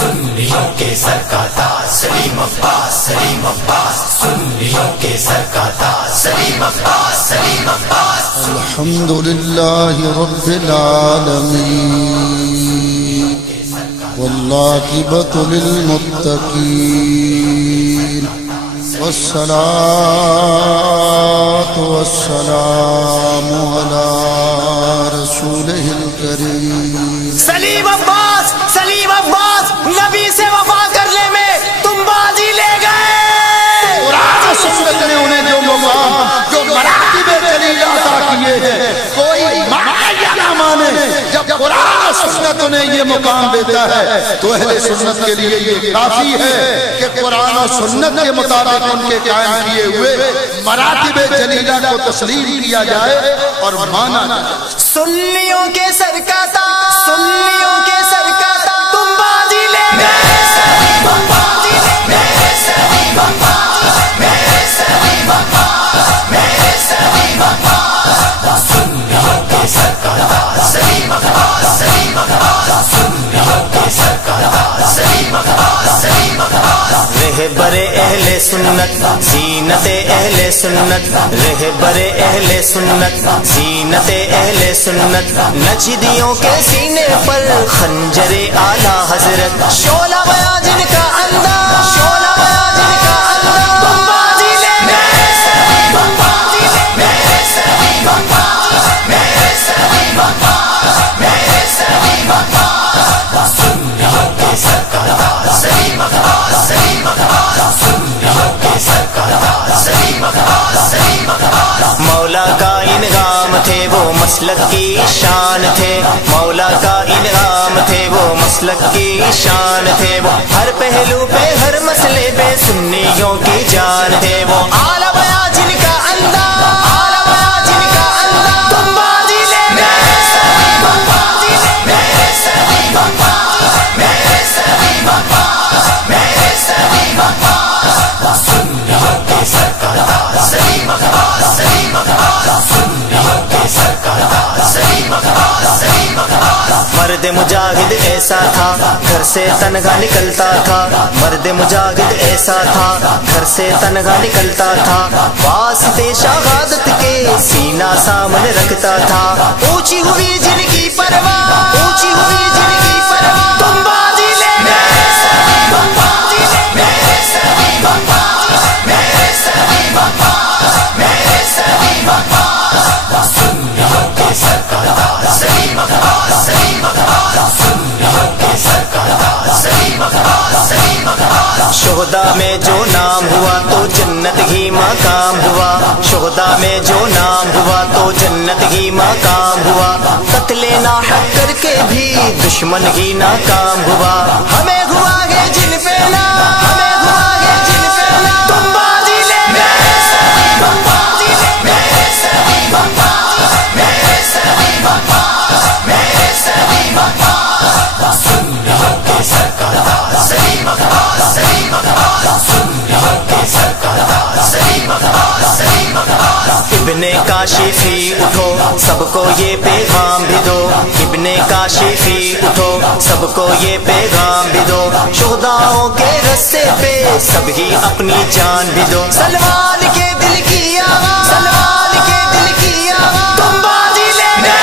سنیوں کے سر کا تاج سلیم عباس، سلیم عباس، سنیوں کے سر کا تاج سلیم عباس، سلیم عباس۔ الحمد للہ رب العالمین والعاقبۃ للمتقین والصلاة والسلام علی رسولہ الکریم۔ سلیم عباس، سلیم عباس، نبی سے وفا کرنے میں تم بازی لے گئے۔ قرآن و سنت نے انہیں جو مقام، جو مراتب جلیلہ عطا کیے ہیں، کوئی معین نہ مانے۔ جب قرآن و سنت انہیں یہ مقام دیتا ہے تو اہل سنت کے لیے یہ کافی ہے کہ قرآن و سنت کے مطابق ان کے قائم کیے ہوئے مراتب جلیلہ کو تسلیم کیا جائے اور مانا جائے۔ سنیوں کے سر کا تاج، سنیوں کے سر کا تاج، تم بازی لے گئے۔ رہبر اہل سنت، زینت اہل سنت، رہبر اہل سنت، زینت اہل سنت، نجدیوں کے سینے پر خنجر اعلی حضرت، شعلہ گیا جن کا انداز، شعلہ گیا جن کا انداز، تم بازی لے گئے۔ مولا کا انعام تھے وہ مسلک کی شان تھے، مولا کا انعام تھے وہ مسلک کی شان تھے، وہ ہر پہلو پہ ہر مسئلے پہ سنیوں کی جان تھے، وہ اعلیٰ بیاں جن کا انداز، اعلیٰ بیاں جن کا انداز، تم بازی لے گئے۔ مرد مجاہد ایسا تھا گھر سے تنہا نکلتا تھا، مرد مجاہد ایسا تھا گھر سے تنہا نکلتا تھا، واسطے شہادت کے سینہ سامنے رکھتا تھا، اونچی ہوئی جن کی پرواہ، اونچی ہوئی جن کی پرواہ، تم بازی لے گئے۔ شہدا میں جو نام ہوا تو جنت ہی مقام ہوا، شہدا میں جو نام ہوا تو جنت ہی مقام ہوا، قتل ناحق کر کے بھی دشمن ہی ناکام ہوا، ہمیں ہوا ہے جن پہ نام، ہمیں ہوا ہے جن پہ نام، تم بازی لے گئے۔ ابن کاشفی اٹھو سب کو یہ پیغام بھی دو، ابن کاشفی اٹھو سب کو یہ پیغام بھی دو، شہداؤں کے رستے پہ سب ہی اپنی جان بھی دو، سلمان کے دل کی آواز، سلمان کے دل کی آواز، تم بازی لے گئے۔